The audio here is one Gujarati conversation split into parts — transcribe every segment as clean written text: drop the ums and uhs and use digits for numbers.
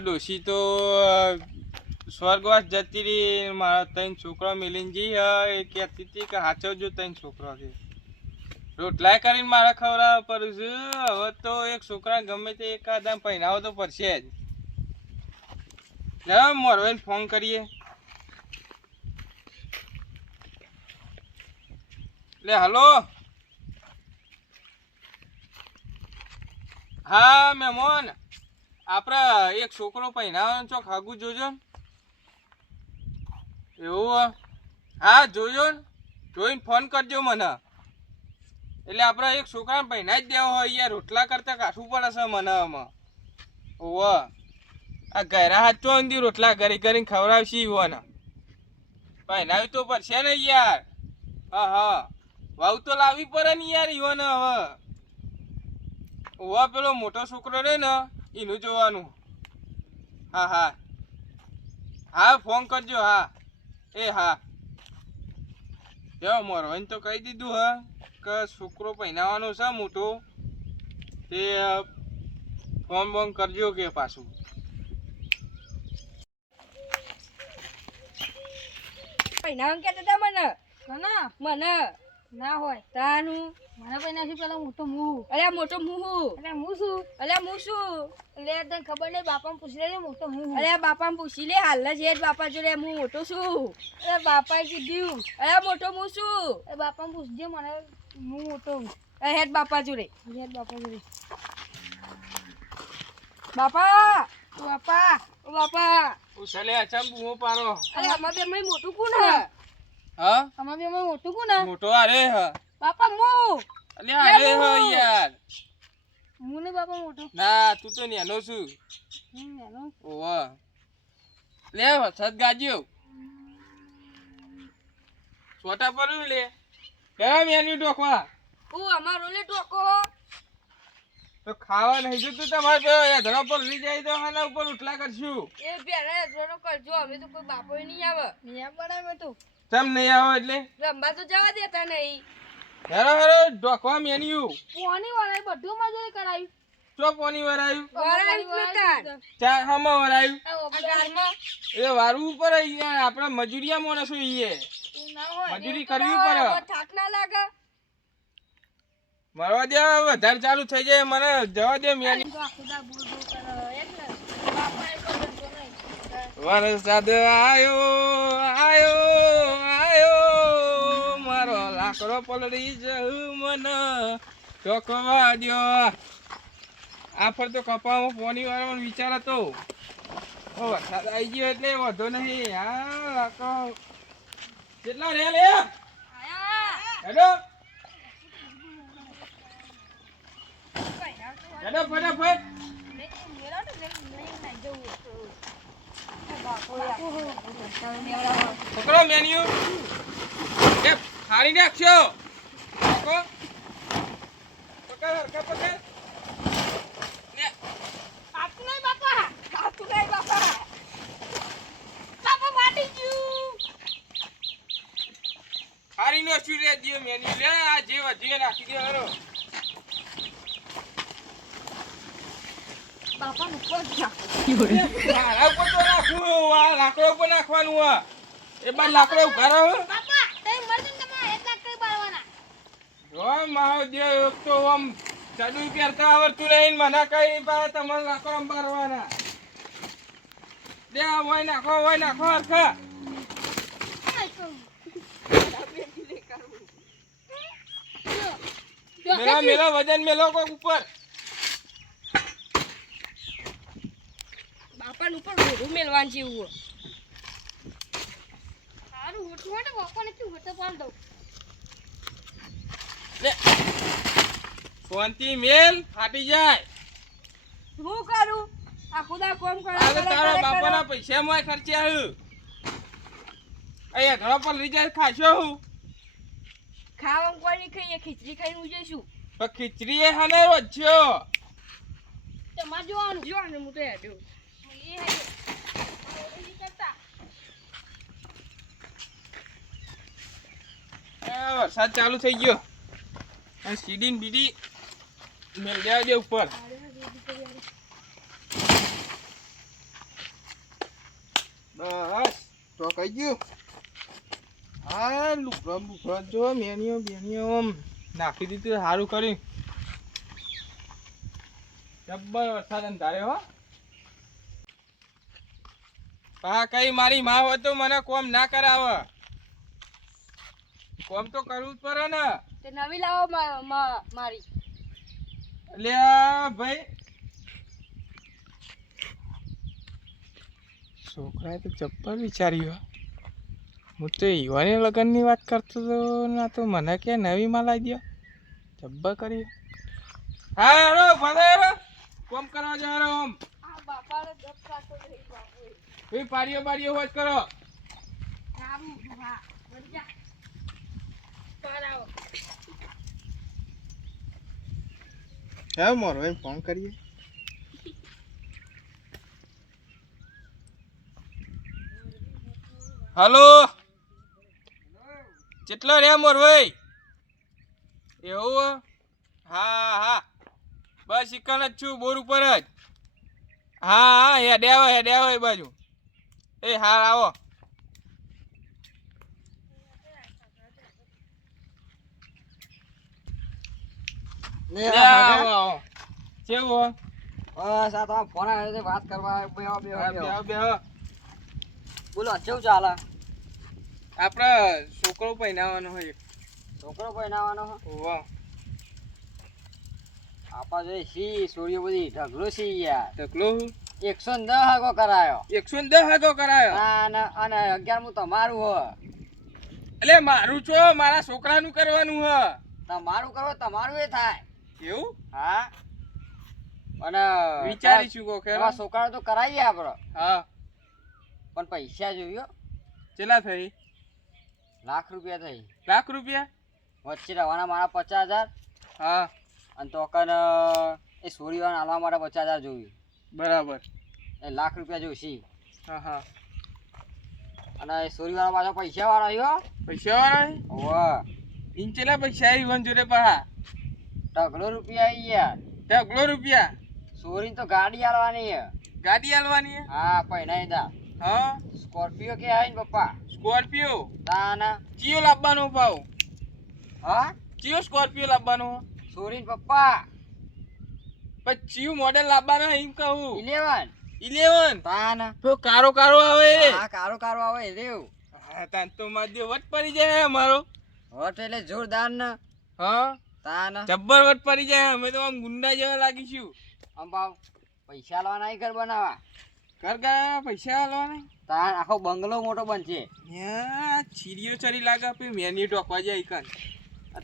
ડોશી તો સ્વર્ગવાસ જતી રહી. મારા 3 છોકરા મેલીને જઈ એ કહેતી હતી કે હાચવજો 3 છોકરા કે રોટલા કરીને મારા ખવડાવવા પડે છે. હવે તો એક છોકરા ગમે તે એકાદા પહેરાવો તો પડશે જ. લે મોરવાઈને ફોન કરીએ. લે હલો. હા મહેમાન, આપણે એક છોકરો પહેરાવાનો ચોક હાગું જોજો ને. એવું? હા જોજો ને, જોઈને ફોન કરજો મને. એટલે આપણે એક છોકરાને પહેરાઈ જ દેવો હોય યાર, રોટલા કરતા કાઢવું પડે છે મને આમાં. ઓવ આ ઘરે હાથ તો અંદી રોટલા કરી કરીને ખવડાવશી ઈવોને. પહેરાવી તો પડશે ને યાર. હા હા, વાવ તો લાવવી પડે ને યાર ઈવોને હવે. ઓવા પેલો મોટો છોકરો રે ને એનું જોવાનું. હા હા હા, ફોન કરજો. હા એ હા, જો મોરવાઈને તો કહી દીધું હા કે છોકરો પહેરાવાનો છે મોટો, તે ફોન બોન કરજો કે પાછું. પહેરાવાનું કહેતા હતા મને ના હોય તાનું મને પહેરાથી પેલા મોટો મું. અલ્યા મોટો મુહુ. એટલે હું શું? અલ્યા હું શું? એટલે તને ખબર નહીં, બાપાને પૂછી લેજે મોટો હું. અલ્યા બાપાને પૂછી લે, હાલ જ હેડ બાપા જોડે હું મોટો છું. એટલે બાપાએ કીધું. અલ્યા મોટો હું છું. એ બાપાને પૂછજે મને, હું મોટો હું. હેડ બાપા જોડે. હેડ બાપા જોડે. બાપા ઓ બાપા, ઓ બાપા. ઉછલે અચમ બૂમો પારો. અલ્યા અમાર બે મય મોટું કોણ હે? હા અમારે અમે મોટું કોણ ને? મોટો અરે હ. બાપા હું. અલે અરે હ યાર. હું ને બાપા મોટો. ના તું તો નેનો છું. એનો ઓવા લે વરસાદ ગાજ્યો. છોટા પર લે કયા મેન્યુ ઢોકવા હું અમારો લે ટોકો. તો ખાવા નહીં જોતું તમારે તો ધરા પર લઈ જાય તો આના ઉપર ઉઠલા કરશું. એ બેરા ધોનો કરજો, અમે તો કોઈ બાપો નહીં આવે. નિયમ બનાવ્યો તો. ચમ નહીં આવો એટલે રંબા તો જવા દેતા નહીં. હેરો હેરો ઢોકવા મેન્યુ પોણી વાળાએ બધું મજૂરી કરાવી. ચો પોની વરાયું વરાયું ચા હામાં વરાયું આ ગારમાં એ વારવું પડે યાર. આપણે મજૂરિયા માણસો ઈએ, ના હોય મજૂરી કરવી પડે. થાક ના લાગે. મરવા દે, વધારે ચાલુ થઈ જાય મને જવા દે મેન્યુ. તો આખું દા બોલ બોલ કરે એટલે બાપાએ કોઈ તો નહીં. વરસાદ આયો આયો આયો, મારો લાકડો પલળી જવું મને ચોકવા દ્યો. આ ફર તો કપામાં પોની વાળવાનો વિચાર હતો. વરસાદ આવી ગયો એટલે વધો નહીં. હા લાકડો કેટલા રે લે હેડો હેડો ફટાફટ. પકડો મેન્યુ એ ફાડી નાખશો. પકડો પકડ હરકા પકડ. ખાતું નહીં બાપા, ખાતું નહીં બાપા. બાપા માટી ગયું. ફાડી નો શું રે દિયો મેન્યુ લે. આ જે વધીએ નાખી દે હરો. બાપાને ઉપર જા. મારા ઉપર તો નાખવું, આ લાકડો ઉપર નાખવાનું. આ એ બાર લાકડો ઉભા રહો. બાપા તે મરદન તમારે એટલા કઈ બાળવાના. જો મારો દેવ એક તો આમ ચડું પહેરતા આવડતું નહીં, મને કઈ પાડે તમારે લાકડો મારવાના. દે હોય નાખો હોય નાખો હરખા. મેલા મેલા વજન મેલો કોક ઉપર. બાપાને ઉપર ઘોડું મેલવાનું છે એવું. સારું હોઠું હોય ને બાપાને શું હોઠે પાડ દઉં. લે શાંતિ મેલ ફાટી જાય. શું કરું? આ ખુદા કોમ કરે. આજે તારા બાપાના પૈસા મોય ખર્ચે આવ્યું. અહીંયા ઘણા પર લઈ જાય ખાશો હું. ખાવામાં કોઈ નહીં ખાઈએ, ખીચડી ખાઈને ઉજઈશું. પણ ખીચડી એ હને રોજ્યો. તમારે જોવાનું. જોવાનું હું તો હેડ્યો. એ હે કરતા વરસાદ ચાલુ થઈ ગયો. સીડી ને બીડી મેળ દેવા દે ઉપર. બસ તો કઈ ગયું. હા લુકડા બુકડા જો મેનીઓ બેનીઓ આમ નાખી દીધું સારું કરી. જબ્બર વરસાદ અંધારે હો. હા કઈ મારી માં હોય તો મને કોમ ના કરાવે. કોમ તો કરવું જ પડે ને. તે નવી લાવો મારી. અલ્યા ભાઈ છોકરાએ તો ચપ્પલ વિચાર્યું. હું તો યુવાની લગ્નની વાત કરતો હતો ના તો મને કે નવી માં લાવી દો. જબ્બર કરી. હા હેરો ભલે હેરો કોમ કરવા જા રહો આમ. આ બાપાને ગપ રાખો નહીં બાપુ. ભાઈ પારીઓ બારીઓ વાત કરો. આવું હા વળી જા. કરાવો. હે મોરો એમ ફોન કરીએ. હલો કેટલો રે મોરભાઈ એવું હા હા બસ ઇકન જ છું બોર ઉપર જ હા હા હેડે આવો એ બાજુ એ હાર આવો આવો કેવું બસ આ તમારો ફોન આવ્યો છે વાત કરવા બેહો બોલો કેવું ચાલે આપડે છોકરો પહેરાવાનો હોય છોકરો પહેરાવાનો વાહ આપા જોઈ સી સોરીઓ બધી ઢગલો સી યાર ઢગલો 110 હાગો કરાયો 110 હાગો કરાયો અને 11 તમારું હો એટલે મારું છો મારા છોકરાનું કરવાનું હ તમારું કરો તમારું એ થાય એવું હા અને વિચારીશું કો કે એવા છોકરા તો કરાવીએ આપણો હા પણ પૈસા જોયો કેટલા થઈ લાખ રૂપિયા થઈ લાખ રૂપિયા વચ્ચે રવાના મારા 50,000 હા અને ટોકન એ સોરીવાળા હાલવા માટે 50,000 જોયું બરાબર એ લાખ રૂપિયા જોઈશી હા હા અને એ સોરીવાળા પાછો પૈસા વાળો આવ્યો પૈસા વાળા વાહ ઇંચેલા પૈસા આવી વન જોડે પહા ઢગલો રૂપિયા આવી યાર ઢગલો રૂપિયા સોરી તો ગાડી આલવાની હે ગાડી આલવાની હે? હા પૈણાઈ દા હા સ્કોર્પિયો કે આવીને પપ્પા સ્કોર્પિયો તાના ચિયો લાવવાનો ભાવ હા ચિયો સ્કોર્પિયો લાવવાનો સોરી પપ્પા પણ ચિયો મોડેલ લાવવાનો એમ કહું 11 11 તાના તો કારો આવે હા કારો કારો આવે રેવ હા તાન તો માધ્ય વટ પડી જાય મારો હોટ એટલે જોરદાર ને હા તાના જબ્બર વટ પડી જાય અમે તો આમ ગુંડા જેવા લાગીશું આમ ભાવ પૈસા લાવવાના ઘર બનાવવા કર ગયા પૈસા આલવાના તાન આખો બંગલો મોટો બનશે યા ચીરીઓ ચરી લાગે પછી મેની ટોકવા જાય કન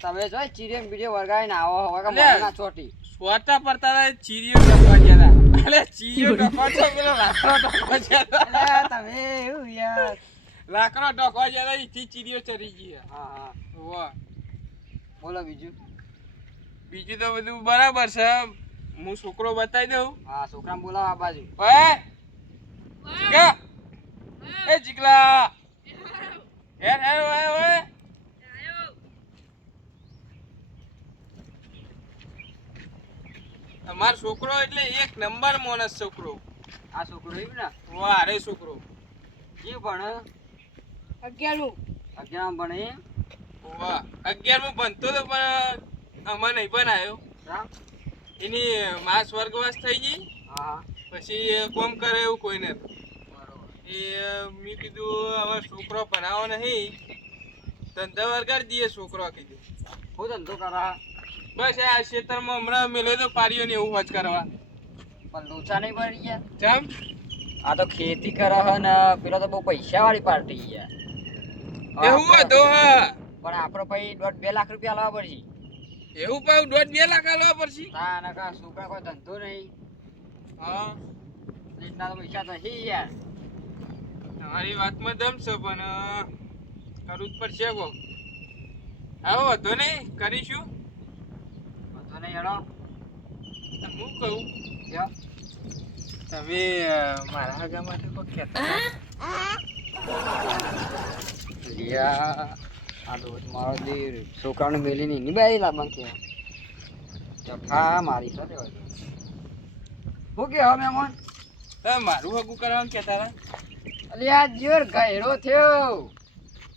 તમે જો ચીરે બીજે વરગાઈને આવો હવે કે અલ્યા. મને ના ચોટી સ્વાતા પડતા ચીરીઓ ટોકવા ગયા અલે ચીરીઓ ટોકવા છે પેલો લાકડો ટોકવા ગયા અલ્યા, તમે એવું યાર લાકડો ટોકવા ગયા ઈથી ચીરીઓ ચરી ગઈ હા હા વાહ બોલો બીજું બીજું તો બધું બરાબર છે હું છોકરો બતાવી દઉં હા છોકરાને બોલાવો આ બાજુ ઓય જીગા એ જીગલા હેર હેર ઓય ઓય અમાર છોકરો એટલે એક નંબર મોનસ છોકરો આ છોકરો એવું ને વાહ રે છોકરો જી ભણે 11 11 ભણે વાહ 11મું ભણતો તો પણ અમે નહીં બનાવ્યો રામ એની માં સ્વર્ગવાસ થઈ ગઈ હા પછી એ કોમ કરે એવું કોઈને બરોબર એ મેં કીધું હવે છોકરો ભણાવો નહીં ધંધા વરગાડી દઈએ છોકરો કીધું હું ધંધો કરા બસ આ ખેતરમાં હમણાં મેલે તો પારીઓ ને એવું હોજ કરવા પણ લોચા નહીં પડી ગયા ચમ આ તો ખેતી કરે હે ને પેલો તો બહુ પૈસા વાળી પાર્ટી યાર એવું હતું હા પણ આપણો પછી 1.5-2 લાખ રૂપિયા લાવવા પડશે એવું પાછું 1.5-2 લાખ આલવા પડશે ના ના કા છોકરા કોઈ ધંધો નહીં હા એટલા તો પૈસા થશે યાર તમારી વાતમાં દમ છે પણ કરવું જ પડશે કો આવો વધો નહીં કરીશું વાંધો નહીં હેડો હું કહું લ્યો. તમે મારા હગા માટે કોઈ કહેતા લ્યા આ તો મારો દીર છોકરાને મેલીને એની બાઈ લાવવા કે જફા મારી સાથે હોય શું કે હવે મહેમાન તમે મારું હગું કરવાનું કહેતા હતા અલ્યા જોર ગયરો થયો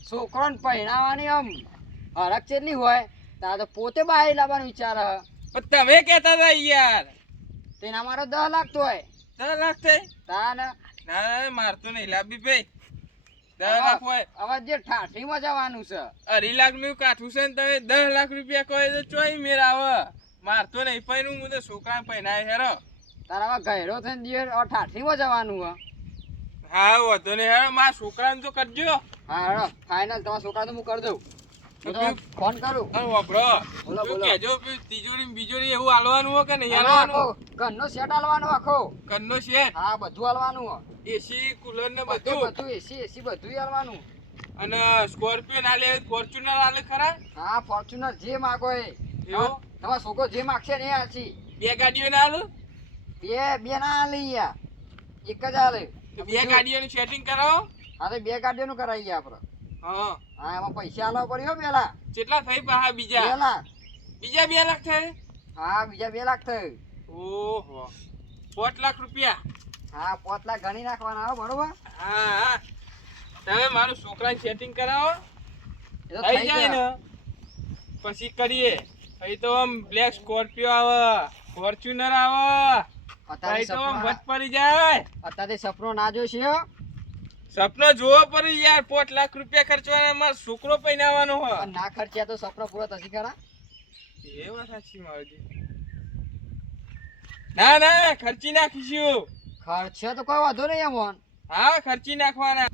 છોકરોને પહેણાવાની આમ હરક ચેટલી હોય તાર તો પોતે બાઈ લાવવાનો વિચાર હ. પણ તમે કહેતા હતા યાર તેના મારો 10 લાખ તો હોય 10 લાખ થઈ તાન ના ના મારતો નહીં લાભી ભાઈ 10 લાખ હોય હવે જે ઠાઠીમાં જવાનું છે 2 લાખ નું કાઠું છે ને તમે 10 લાખ રૂપિયા કહો તો ચોઈ મેર આવે મારતો નહીં પૈનું હું તો છોકરા પૈનાય હેરો તારા હવે ગયરો થઈને દિયર હવે ઠાઠીમાં જવાનું હ. હા વાંધો નહીં હેરો મારા છોકરાને તો કરજો હા હેડો ફાઇનલ તમારા છોકરા તો હું કરી દઉં હું તો ફોન કરું. અરે વાપરો બોલો, શું બોલો. કહેજો પેલું તિજોરી બીજોરી એવું હાલવાનું હોય કે નહીં આખો હાલવાનું ઘરનો સેટ હાલવાનો આખો. કન્નો શેર હા બધું હાલવાનું હ. એસી કુલર ને બધું બધું બધું એસી બધું હાલવાનું. અને સ્કોર્પિયો ના લે ફોર્ચ્યુનર આલે ખરા હા ફોર્ચ્યુનર જે માગો એ એવું? તમારો છોકરો જે માગશે ને એ હાલશી. બે ગાડીઓ ના આલું બે ના હાલે યાર એક જ હાલે. તો બે ગાડીઓનું સેટિંગ કરાવો હા તો 2 ગાડીઓનું કરાવીએ આપણે. હા હા એમાં પૈસા આલવા પડ્યો પેલા કેટલા થઈ પાહા 2 બીજા લાખ. બીજા 2 લાખ થાય હા બીજા 2 લાખ થયું. ઓહો 5 લાખ રૂપિયા હા 5 લાખ ગણી નાખવાના હો બરોબર. હા હા તમે મારું છોકરાને સેટિંગ કરાવો એ તો થઈ થઈ જાય ને જાય. પછી કરીએ અહીં તો આમ બ્લેક સ્કોર્પિયો આવે ફોર્ચ્યુનર આવે અત્યારે અહીં તો આમ સપનો વટ પડી જાય અત્યારે સપનો ના જોશે હો. સપનો જોવો પડી યાર 5 લાખ રૂપિયા ખર્ચવાના મારો છોકરો પહેરાવાનો હોય પણ ના ખર્ચ્યા તો સપનો પૂરો થશે ખરા. એ વાત સાચી માવજી ના ના ખર્ચી નાખીશું ખર્ચે તો કોઈ વાંધો નહીં એમ હા ખર્ચી નાખવાના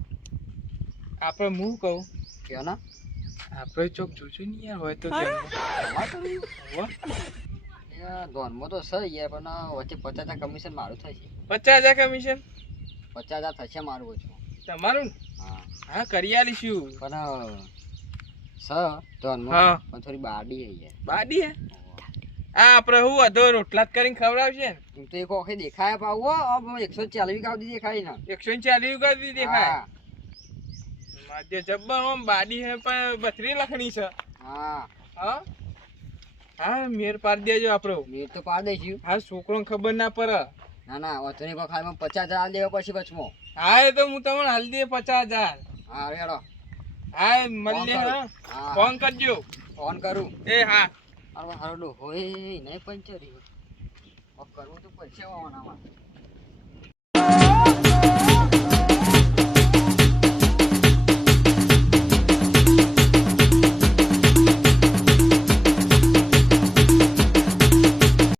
આપણે હું કહું કે ના આપણે ચોક જોજો ને યાર હોય તો ધોનમાં તો છે યાર પણ વચ્ચે 50,000 કમિશન મારું થશે. 50,000 કમિશન 50,000 થશે મારું ઓછું. તમારું હા હા કરી આલીશું પણ છે ધોનમાં હા પણ થોડી બાડી હે યાર. બાડી હે આ આપણે હું અધો રોટલા જ કરીને ખવડાવશે ને એમ તો એક વખત દેખાય પાવ 140 ગાવડી દેખાય ને 140 ઉગાડી દેખાય હા માધ્ય જબ્બર આમ બાડી હે પણ 32 લખણી છે હા હા હા મેર પાડી દેજો આપણો મેં તો પાડ દઈશું. હા છોકરોને ખબર ના પડે ના ના વાંધો નહીં ખાલી 50,000 દેવા પછી વચમાં. હા એ તો હું તમને હાલ દે 50,000 હા રેડો હા મળીએ ફોન હા કરું. હા ફોન કરજો ફોન કરું. એ હા અરે હારડો હોય નહીં પંચરી કરવું તો પડશે વાવણામાં.